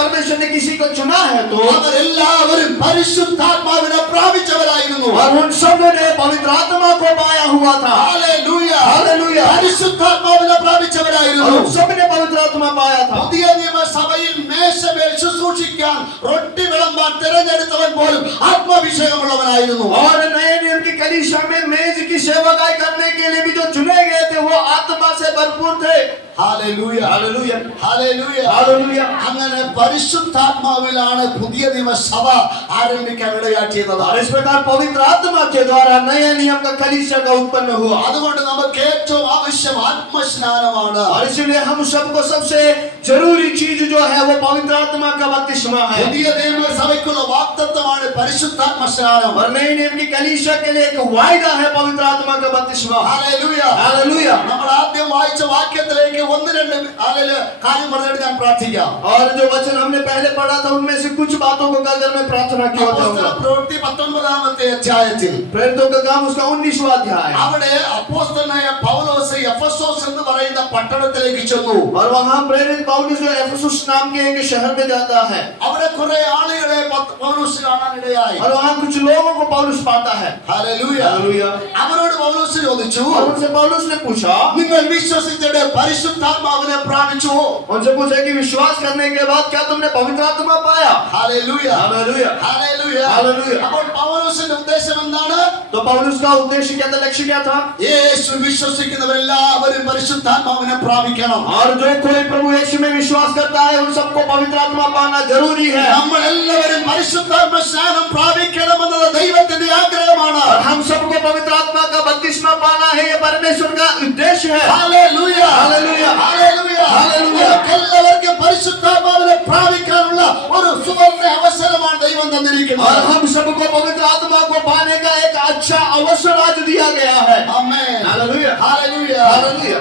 परमेश्वर ने किसी को चुना है तो അവർ എല്ലാവരും പരിശുദ്ധാത്മാവിനെ പ്രാപിച്ചവരായിരുന്നു. और उन सब ने पवित्र आत्मा को पाया हुआ था. ഹല്ലേലൂയ. हालेलुया. പരിശുദ്ധാത്മാവിനെ और പ്രാപിച്ചവരായിരുന്നു. उन सब ने पवित्र आत्मा पाया था. പുതിയ നിയമസഭയിൽ മേശമേൽ ശുശ്രൂഷിക്കാൻ റൊട്ടി വിളമ്പാൻ തിരഞ്ഞെടുത്തവൻ പോലും ആത്മാഭിഷേകമുള്ളവനായിരുന്നു. और नए नियम की कलीसिया में मेज की सेवकाई करने के लिए भी जो चुने गए थे वो आत्मा से भरपूर थे. ഹല്ലേലൂയ. हालेलुया. ഹല്ലേലൂയ. हालेलुया. അങ്ങനെ പരിശുദ്ധാത്മാവിലാണ് പുതിയ നിയമസഭ ആരംഭിക്കാൻ ഇടയാക്കിയത്. और इस प्रकार पवित्र आत्मा के द्वारा नए नियम का कलीसिया का उत्पन्न हुआ. അതുകൊണ്ട് നമുക്ക് ഏറ്റവും ആവശ്യം ആത്മസ്നാനമാണ്. और इसलिए हम सबको सबसे जरूरी चीज जो है वो पवित्र आत्मा का बपतिस्मा है. പുതിയ നിയമസഭയ്ക്കുള്ള വാഗ്ദത്തമാണ് പരിശുദ്ധാത്മ സ്നാനം. और नए नियम की कलीसिया के लिए एक वायदा है पवित्र आत्मा का बपतिस्मा. ഹല്ലേലൂയ. हालेलुया. നമ്മൾ ആദ്യം വായിച്ച വാക്യത്തിലേക്ക് ഒന്ന് രണ്ട് കാര്യം പറഞ്ഞിട്ട് ഞാൻ പ്രാർത്ഥിക്കാം. और जो वचन हमने पहले पढ़ा था उनमें से कुछ बातों को कहकर मैं प्रार्थना की അപ്പോസ്തല പ്രവൃത്തി 19-ാമത്തെ അധ്യായത്തിൽ प्रेरितों का काम उसका 19वां अध्याय. അവിടെ അപ്പോസ്തലനായ പൗലോസ് എഫെസോസ് എന്ന് പറയുന്ന പട്ടണത്തിലേക്ക് ചെന്നു. और वहां प्रेरित पौलुस जो एफेसुस नाम के एक शहर में जाता है. അവിടെ കുറെ ആളുകളെ പൗലോസ് കാണാൻ ഇടയായി. और वहां कुछ लोगों को पौलुस पाता है. ഹല്ലേലൂയ. हालेलुया. അവരോട് പൗലോസ് ചോദിച്ചു, और उनसे पौलुस ने पूछा, നിങ്ങൾ വിശ്വസിച്ചിട്ട് പരിശുദ്ധാത്മാവിനെ പ്രാപിച്ചു? उनसे पूछा कि विश्वास करने के बाद क्या तुमने पवित्र आत्मा पाया? ഹല്ലേലൂയ. हालेलुया. ഹല്ലേലൂയ. हालेलुया. അപ്പോൾ പൗലോസിന്റെ ഉദ്ദേശം എന്താണ്? तो पौलुस का उद्देश्य क्या था, लक्ष्य क्या था? യേശു വിശ്വസിക്കുന്നവരെല്ലാവരും പരിശുദ്ധാത്മാവിനെ പ്രാപിക്കണം. और जो कोई प्रभु यीशु में विश्वास करता है उन सबको पवित्र आत्मा पाना जरूरी है. നമ്മൾ എല്ലാവരും പരിശുദ്ധാത്മ സ്നാനം പ്രാപിക്കണമെന്നത് ദൈവത്തിന്റെ ആഗ്രഹമാണ്. और हम सबको पवित्र आत्मा का बपतिस्मा पाना है, ये परमेश्वर का उद्देश्य है. ഹല്ലേലൂയ. हालेलुया. ഹല്ലേലൂയ. ഹല്ലേലൂയ. നമുക്കെല്ലാവർക്കും പരിശുദ്ധാത്മാവിനെ പ്രാപിക്കാനുള്ള ഒരു സുവർണ്ണ അവസരമാണ് ദൈവം और തന്നിരിക്കുന്നത്. हम सबको पवित्र आत्मा को पाने का एक अच्छा अवसर आज दिया गया है. ആമേൻ. हालेलुया. ഹല്ലേലൂയ. ഹല്ലേലൂയ.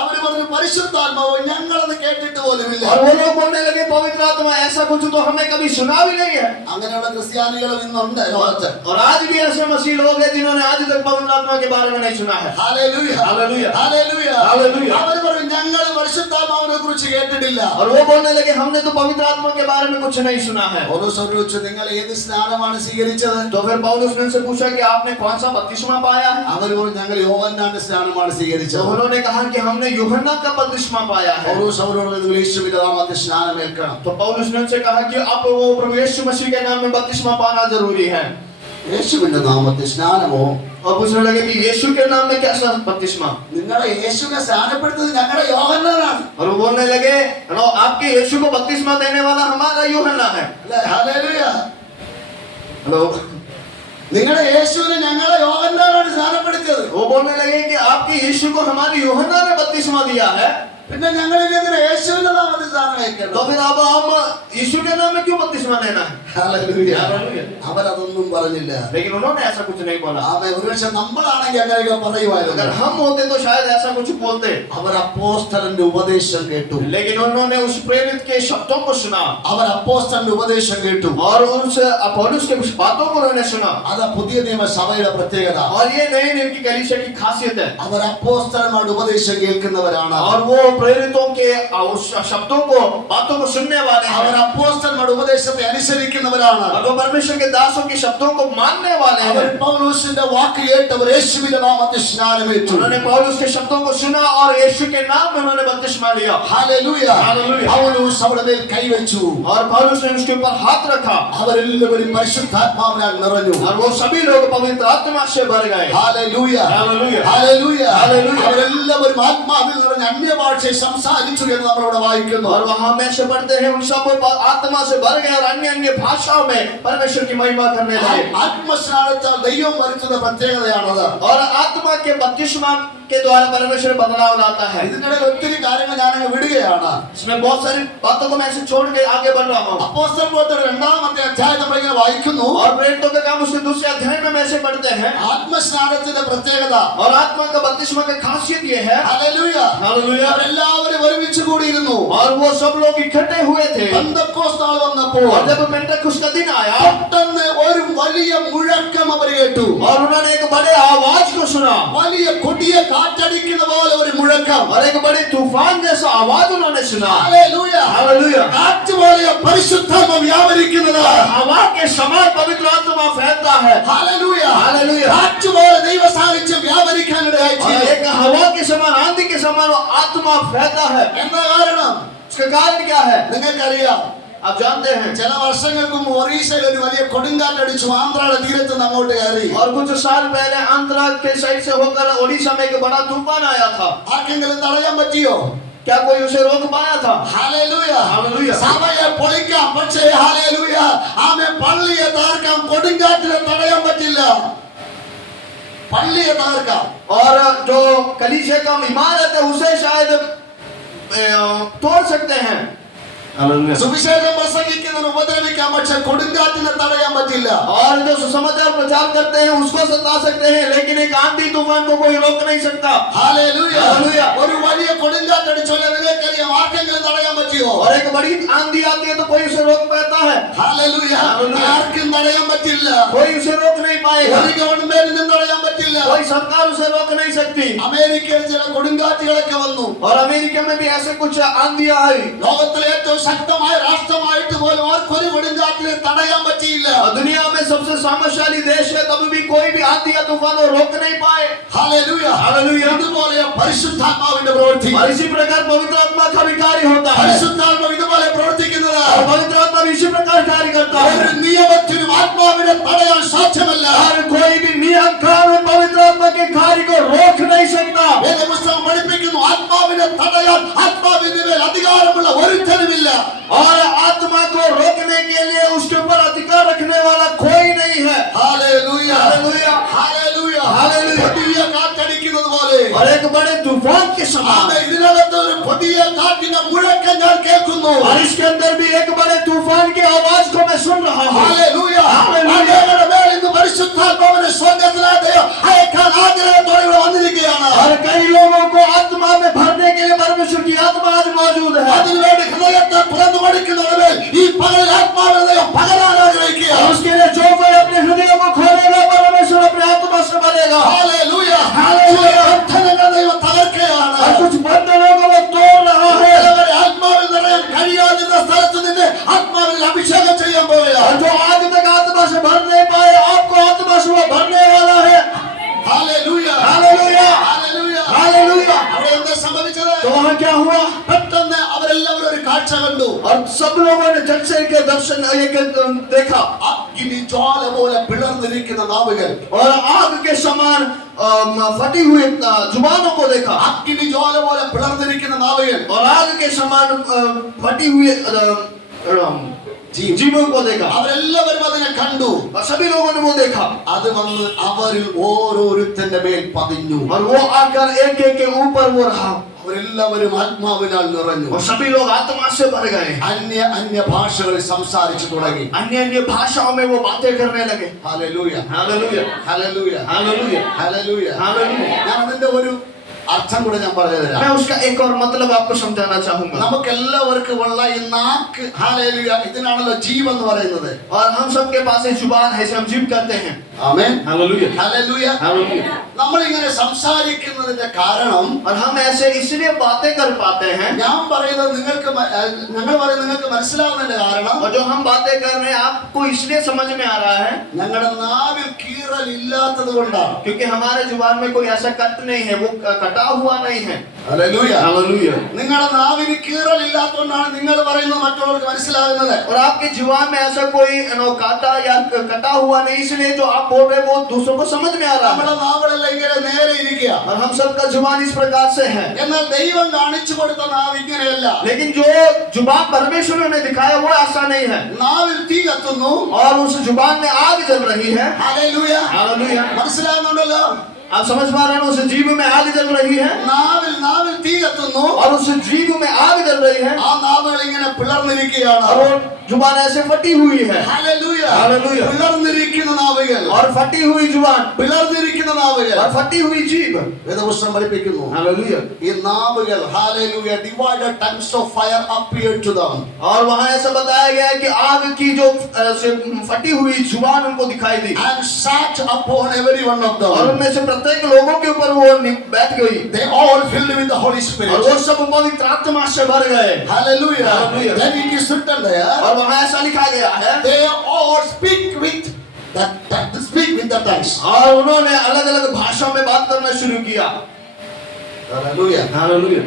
അവര് പറഞ്ഞു പരിശുദ്ധാത്മാവ് ഞങ്ങളത് കേട്ടിട്ട് പോലുമില്ല. और वो लोग बोलने लगे पवित्र आत्मा ऐसा कुछ तो हमें कभी सुना भी नहीं है. അങ്ങനെയുള്ള ക്രിസ്ത്യാനികളും ഇന്നുണ്ട് ലോകത്ത്. और आज भी ऐसे मसीह लोग हैं जिन्होंने आज तक पवित्र आत्मा के बारे में नहीं सुना है. ഹല്ലേലൂയ. हालेलൂയ. ഹല്ലേലൂയ. ഹല്ലേലൂയ. അവര് പറഞ്ഞു ഞങ്ങൾ പരിശുദ്ധാത്മാവിനെ കുറിച്ച് കേട്ടിട്ടില്ല. और वो बोलने लगे हमने तो पवित्र आत्मा के बारे में कुछ नहीं सुना है. പൗലോസ് ചോദിച്ചു നിങ്ങൾ ഏത് സ്നാനമാണ് സ്വീകരിച്ചത്? तो फिर पौलुस ने उनसे पूछा कि आपने कौन सा बपतिस्मा पाया है? അവര് പറഞ്ഞു ഞങ്ങൾ യോഹന്നാന്റെ സ്നാനമാണ് तो സ്വീകരിച്ചത്. उन्होंने कहा कि हमने यूहन्ना का बपतिस्मा पाया है. പൗലോസ് അവരോട് പറഞ്ഞു യേശുവിന്റെ നാമത്തിൽ സ്നാനമേൽക്കണം. तो पौलुस ने उनसे कहा कि अब वो प्रभु यीशु मसीह के नाम में बपतिस्मा पाना जरूरी है. യേശുവിന്റെ നാമത്തിൽ സ്നാനമോ? और पूछने लगे कि यीशु के नाम में कैसा बपतिस्मा? നിങ്ങളെ യേശുവിനെ സ്നാനപ്പെടുത്തത് ഞങ്ങളുടെ യോഹന്നാനാണ്. और वो बोलने लगे आपके यीशु को बपतिस्मा देने वाला हमारा यूहन्ना है. ഹല്ലേലൂയ. हेलो. നിങ്ങളുടെ യേശുവിനെ ഞങ്ങളെ യോഹന്നാനാണ് സ്നാനപ്പെടുത്തിയത്. वो बोलने लगे कि आपके यीशु को हमारे यूहन्ना ने बपतिस्मा दिया है. പിന്നെ ഞങ്ങൾ ഇതിനെ യേശുവിന്റെ നാമത്തിൽ സ്നാനം വയ്ക്കണം. तो फिर अब हम यीशु के नाम में क्यों बपतिस्मा लेना है? ഹല്ലേലൂയ. हालेलुया. അവരതൊന്നും പറഞ്ഞില്ല. लेकिन उन्होंने ऐसा कुछ नहीं बोला. ഒരുപക്ഷെ നമ്മളാണെങ്കിൽ അങ്ങനെയൊക്കെ अगर പറയുമായിരുന്നു. हम होते तो शायद ऐसा कुछ बोलते. അവർ അപ്പോസ്തലന്റെ ഉപദേശം കേട്ടു. लेकिन उन्होंने उस प्रेरित के शब्दों को सुना അവർ അപ്പോസ്തലന്റെ ഉപദേശം കേട്ടു. और उस पौलुस के कुछ बातों को उन्होंने सुना. അത് പുതിയ നിയമസഭയുടെ പ്രത്യേകത. और ये नए नियम की कलीसिया की खासियत है. അവർ അപ്പോസ്തലന്മാരുടെ ഉപദേശം കേൾക്കുന്നവരാണ്. और वो प्रेरितों के उस शब्दों को बातों को सुनने वाले അവർ हैं. അപ്പോസ്തലന്മാരുടെ ഉപദേശത്തെ അനുസരിക്കുന്നവരാണ്. और वो परमेश्वर के दासों के शब्दों को मानने वाले അവർ हैं. പൗലോസിന്റെ വാക്ക് കേട്ടവർ യേശുവിന്റെ നാമത്തിൽ സ്നാനമേറ്റു. उन्होंने पौलुस के शब्दों को सुना और यीशु के नाम में उन्होंने बपतिस्मा लिया. ഹല്ലേലൂയ. ഹല്ലേലൂയ. പൗലോസ് അവരുടെ മേൽ കൈവച്ചു. और पौलुस ने उसके ऊपर हाथ रखा അവരെല്ലാവരും പരിശുദ്ധാത്മാവിനാൽ നിറഞ്ഞു. और वो सभी लोग पवित्र आत्मा से भर गए. ഹല്ലേലൂയ. ഹല്ലേലൂയ. ഹല്ലേലൂയ. ഹല്ലേലൂയ. അവരെല്ലാവരും ആത്മാവിൽ നിറഞ്ഞ അന്യഭാഷയിൽ സംസാരിച്ചു എന്ന് നമ്മൾ ഇവിടെ വായിക്കുന്നു. और वहां में से पढ़ते हैं उन सब आत्मा से भर गए और अन्य अन्य भाषाओं में परमेश्वर की महिमा करने लगे. ആത്മസ്നാനത്താൽ ദൈവം വരുത്തുന്ന പ്രത്യേകതയാണത്. और आत्मा के बपतिस्मा के द्वारा परमेश्वर बदलाव लाता है. ഇതിനിടയിൽ ഒത്തിരി കാര്യങ്ങൾ ഞാനങ്ങ് വിടുകയാണ്. इसमें बहुत सारी बातों को मैं ऐसे छोड़ के आगे बढ़ रहा हूँ. അപ്പോസ്തല പ്രവൃത്തിയുടെ 2-ാമത്തെ അധ്യായം നമ്മൾ ഇങ്ങനെ വായിക്കുന്നു. और प्रेरितों का काम उसके दूसरे अध्याय में ऐसे पढ़ते हैं. ആത്മസ്നാനത്തിന്റെ പ്രത്യേകത. और आत्मा का बपतिस्मा की खासियत ये है. ഹല്ലേലൂയ. हालेलुया. അവരെല്ലാവരും ഒരുമിച്ച് കൂടിയിരുന്നു. और वो सब लोग इकट्ठे हुए थे. പെന്തക്കോസ്ത് നാൾ വന്നപ്പോൾ और जब पेंटेकोस्त का दिन आया പെട്ടെന്ന് ഒരു വലിയ മുഴക്കം അവർ കേട്ടു. और उन्होंने एक बड़े आवाज को सुना. വലിയ കൊടിയ കാറ്റടിക്കുന്ന പോലെ ഒരു മുഴക്കം. और एक बड़ी तूफान जैसा आवाज उन्होंने सुना. ഹല്ലേലൂയ. हालेलुया. കാറ്റ് പോലെ പരിശുദ്ധാത്മ വ്യാപരിക്കുന്നത്. हवा के समान पवित्र आत्मा फैलता है. ഹല്ലേലൂയ. हालेलुया. കാറ്റ് പോലെ ദൈവ സാന്നിധ്യം വ്യാപരിക്കാനിടയായി और തീർന്നു. एक हवा के समान आंधी के समान वो आत्मा फैलता है. എന്താ കാരണം? उसका कारण क्या है? നിങ്ങൾക്കറിയാം, आप जानते हैं. ചില വർഷങ്ങൾക്ക് മുമ്പ് ഒറീസയിൽ ഒരു വലിയ കൊടുങ്കാറ്റടിച്ചു ആന്ധ്രയുടെ തീരത്ത് നിന്ന് അങ്ങോട്ട് കയറി. और कुछ साल पहले आंध्रा के साइड से होकर ओडिशा में एक बड़ा तूफान आया था. ആർക്കെങ്കിലും തടയാൻ പറ്റിയോ? क्या कोई उसे रोक पाया था? ഹല്ലേലൂയ. ഹല്ലേലൂയ. സഭയെ പൊളിക്കാം, പക്ഷേ ഹല്ലേലൂയ ആമേ പള്ളിയെ തകർക്കാം. കൊടുങ്കാറ്റിനെ തടയാൻ പറ്റില്ല. പള്ളിയെ തകർക്കാം. और जो कलीसिया का इमारत है उसे शायद तोड़ सकते हैं. സുവിശേഷം പ്രസംഗിക്കുന്നതിന് ഉപദ്രവിക്കാം, പക്ഷെ കൊടുങ്കാറ്റിനെ തടയാൻ പറ്റില്ല. और जो सुसमाचार प्रचार करते हैं उसको सता सकते हैं, लेकिन एक आंधी तूफान को कोई रोक नहीं सकता. ഹല്ലേലൂയ. ഹല്ലേലൂയ. ഒരു വലിയ കൊടുങ്കാറ്റടിച്ചോലെ നിങ്ങൾക്കറിയാം, ആർക്കെങ്കിലും തടയാൻ പറ്റിയോ? और एक बड़ी आंधी आती है तो कोई उसे रोक पाता है? ഹല്ലേലൂയ. ഹല്ലേലൂയ. ആർക്കും തടയാൻ പറ്റില്ല. कोई उसे रोक नहीं पाएगा. ഒരു ഗവൺമെന്റിനും തടയാൻ പറ്റില്ല. कोई सरकार उसे रोक नहीं सकती. അമേരിക്കയിൽ ചില കൊടുങ്കാറ്റുകളൊക്കെ വന്നു. और अमेरिका में भी ऐसे कुछ आंधियां आई. ലോകത്തിലെ ഏറ്റവും ശക്തമായ രാഷ്ട്രമായിട്ട് പോലും ആർക്കൊരു കൊടുങ്കാറ്റിനെ തടയാൻ പറ്റിയില്ല. और दुनिया में सबसे सामर्थ्यशाली देश है, तब भी कोई भी आंधी या तूफान को रोक नहीं पाए. ഹല്ലേലൂയ. हालेलुया. ഇതുപോലെ പരിശുദ്ധാത്മാവിന്റെ പ്രവൃത്തി. और इसी प्रकार पवित्र आत्मा का भी कार्य होता है. പരിശുദ്ധാത്മാവ് ഇതുപോലെ പ്രവർത്തിക്കുന്നത്. और पवित्र आत्मा भी इसी प्रकार कार्य करता ഒരു है. നിയമത്തിനും ആത്മാവിനെ തടയാൻ സാധ്യമല്ല. और कोई भी नियम कानून पवित्र आत्मा के कार्य को रोक नहीं सकता. വേദപുസ്തകം പഠിപ്പിക്കുന്നു, ആത്മാവിനെ തടയാൻ ആത്മാവിന്റെ മേൽ അധികാരമുള്ള ഒരുത്തനുമില്ല. और आत्मा को रोकने के लिए उसके ऊपर अधिकार रखने वाला कोई नहीं है. ഹല്ലേലൂയ. हालेलुया. ഹല്ലേലൂയ. ഹല്ലേലൂയ. പുതിയ കാറ്റടിക്കുന്നത് പോലെ और एक बड़े तूफान के समान. ഇതിനകത്ത് ഒരു പുതിയ കാറ്റിന്റെ മുഴക്കം ഞാൻ കേൾക്കുന്നു. और इसके अंदर भी एक बड़े तूफान की आवाज को मैं सुन रहा हूँ. ഹല്ലേലൂയ. ഹല്ലേലൂയ. അങ്ങയുടെ മേൽ ഇന്ന് പരിശുദ്ധാത്മാവിനെ സ്വർഗ്ഗത്തിലെ ദൈവം അയക്കാൻ ആഗ്രഹത്തോടെ ഇവിടെ വന്നിരിക്കുകയാണ്. और कई लोगों को आत्मा में भरने के लिए परमेश्वर की आत्मा आज मौजूद है. അതിനുവേണ്ടി ഹൃദയത്തെ തുറന്നു കൊടുക്കുന്നവരെ ഈ പകൽ ആത്മാവിനെ ദൈവം പകരാൻ ആഗ്രഹിക്കുക. और उसके लिए जो कोई अपने हृदय को खोलेगा परमेश्वर अपने आत्मा से भरेगा. ഹല്ലേലൂയ. ഹല്ലേലൂയ. ബന്ധനങ്ങൾ ദൈവം തകർക്കുകയാണ്. और कुछ बंधनों को वो तोड़ रहा है. ചിലവരെ ആത്മാവിൽ നിറയാൻ കഴിയാതിരുന്ന സ്ഥലത്ത് നിന്ന് ആത്മാവിൽ അഭിഷേകം ചെയ്യാൻ और പോവുകയാണ്. जो आज तक आत्मा से भर नहीं पाए आपको आत्मा से वो भरने वाला है. ഹല്ലേലൂയ. हालेलुया. ഹല്ലേലൂയ. हालेलुया. അവിടെ എന്താ സംഭവിച്ചത്? तो वहाँ क्या हुआ? പെട്ടെന്ന് അവരെല്ലാവരും ഒരു കാഴ്ച കണ്ടു. और सब लोगों ने झट से एक दर्शन एक देखा. അഗ്നി ജ്വാല പോലെ പിളർന്നിരിക്കുന്ന നാവുകൾ. और आग के समान फटी हुई जुबानों को देखा. അഗ്നി ജ്വാല പോലെ പിളർന്നിരിക്കുന്ന നാവുകൾ. और आग के समान फटी हुई जीवों को देखा. അവരെല്ലാവരും അതിനെ കണ്ടു. और सभी लोगों ने वो देखा. അത് വന്ന് അവരിൽ ഓരോരുത്തന്റെ മേൽ പതിഞ്ഞു. और वो आकर एक एक के ऊपर वो रहा. അവരെല്ലാവരും ആത്മാവിനാൽ നിറഞ്ഞു. और सभी लोग आत्मा से भर गए. അന്യ ഭാഷകളിൽ സംസാരിച്ചു തുടങ്ങി. अन्य अन्य भाषाओं में वो बातें करने लगे. Hallelujah. Hallelujah. Hallelujah. Hallelujah. Hallelujah. Hallelujah. ഞാൻ അതിന്റെ ഒരു അർത്ഥം കൂടെ ഞാൻ പറഞ്ഞു തരാം. मैं उसका एक और मतलब आपको समझाना चाहूंगा. നമുക്ക് എല്ലാവർക്കും ഉള്ള ഈ നാക്ക്, ഹല്ലേലൂയ, ഇതിനാണല്ലോ ജീവൻ എന്ന് പറയുന്നത്. और हम सबके पास एक जुबान है, इसे हम जीव कहते हैं. ആമേൻ. हालेलुया. ഹല്ലേലൂയ. हालेलुया. നമ്മൾ ഇങ്ങനെ സംസാരിക്കുന്നതിന്റെ കാരണം और हम ऐसे इसलिए बातें कर पाते हैं. ഞാൻ പറയുന്നത് ഞങ്ങൾ പറയുന്നത് നിങ്ങൾക്ക് മനസ്സിലാവുന്നതിന്റെ കാരണം और जो हम बातें कर रहे हैं आपको इसलिए समझ में आ रहा है ഞങ്ങളുടെ നാവിൽ കീറൽ ഇല്ലാത്തത് കൊണ്ടാണ്. क्योंकि हमारे जुबान में कोई ऐसा कट नहीं है, वो कटा हुआ नहीं है. ഹല്ലേലൂയ. हालेलुया. നിങ്ങളുടെ നാവിന് കീറൽ ഇല്ലാത്തതുകൊണ്ടാണ് നിങ്ങൾ പറയുന്നത് മറ്റുള്ളവർക്ക് മനസ്സിലാകുന്നത്. और आपके जुबान में ऐसा कोई काटा या कटा हुआ नहीं, इसलिए जो आप बोल रहे हैं वो दूसरों को समझ में आ रहा है. നമ്മുടെ നാവുകളെല്ലാം ഇങ്ങനെ നേരെ ഇരിക്കുക. और हम सबका जुबान इस प्रकार से है. എന്നാൽ ദൈവം കാണിച്ചു കൊടുത്ത നാവ് ഇങ്ങനെയല്ല. लेकिन जो जुबान परमेश्वर ने दिखाया वो ऐसा नहीं है. നാവിൽ തീ കത്തുന്നു. और उस जुबान में आग जल रही है. ഹല്ലേലൂയ. हालेलुया. മനസ്സിലാകുന്നുണ്ടല്ലോ? आप समझ पा रहे हैं? उस जीव में आग जल रही है. നാവിൽ തീ കത്തുന്നു. और उस जीव में आग जल रही है. ആ നാവുകൾ ഇങ്ങനെ പിളർന്നിരിക്കുകയാണ്. और वो जुबान ऐसे फटी हुई है. ഹല്ലേലൂയ. ഹല്ലേലൂയ. പിളർന്നിരിക്കുന്ന നാവുകൾ. और फटी हुई जुबान. പിളർന്നിരിക്കുന്ന നാവുകൾ. और फटी हुई जीभ. വേദപുസ്തകം പഠിപ്പിക്കുന്നു. हालेलुया. ഈ നാവുകൾ, hallelujah, divided tongues of fire appeared to them. और वहां ऐसा बताया गया है कि आग की जो फटी हुई जुबान उनको दिखाई दी. And sat upon every one of और them. उनमें से प्रत्येक लोगों के ऊपर वो बैठ गई They all filled with the Holy और Spirit. वो सब पवित्र आत्मा से भर गए। Hallelujah. Hallelujah. Then it is written there. और वहाँ ऐसा लिखा गया है They all speak with the tongues. और उन्होंने अलग अलग भाषा में बात करना शुरू किया। Hallelujah. Hallelujah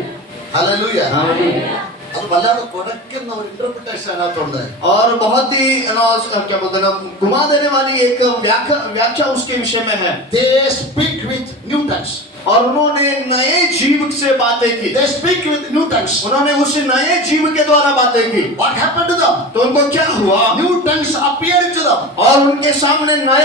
Hallelujah. हालेलुया। അത് വല്ലാതെ കുഴക്കുന്ന ഒരു ഇന്റർപ്രിട്ടേഷൻ അതിനകത്തുണ്ട്. और बहुत ही क्या बोलते हैं ना, घुमा देने वाली एक व्याख्या उसके विषय में है। They speak with new tongues. और उन्होंने नए जीव से बातें की। They speak with new tongues. उन्होंने उस नए जीव के द्वारा बातें की। What happened to them? तो उनको क्या हुआ? New tongues appeared to them. और उनके सामने नया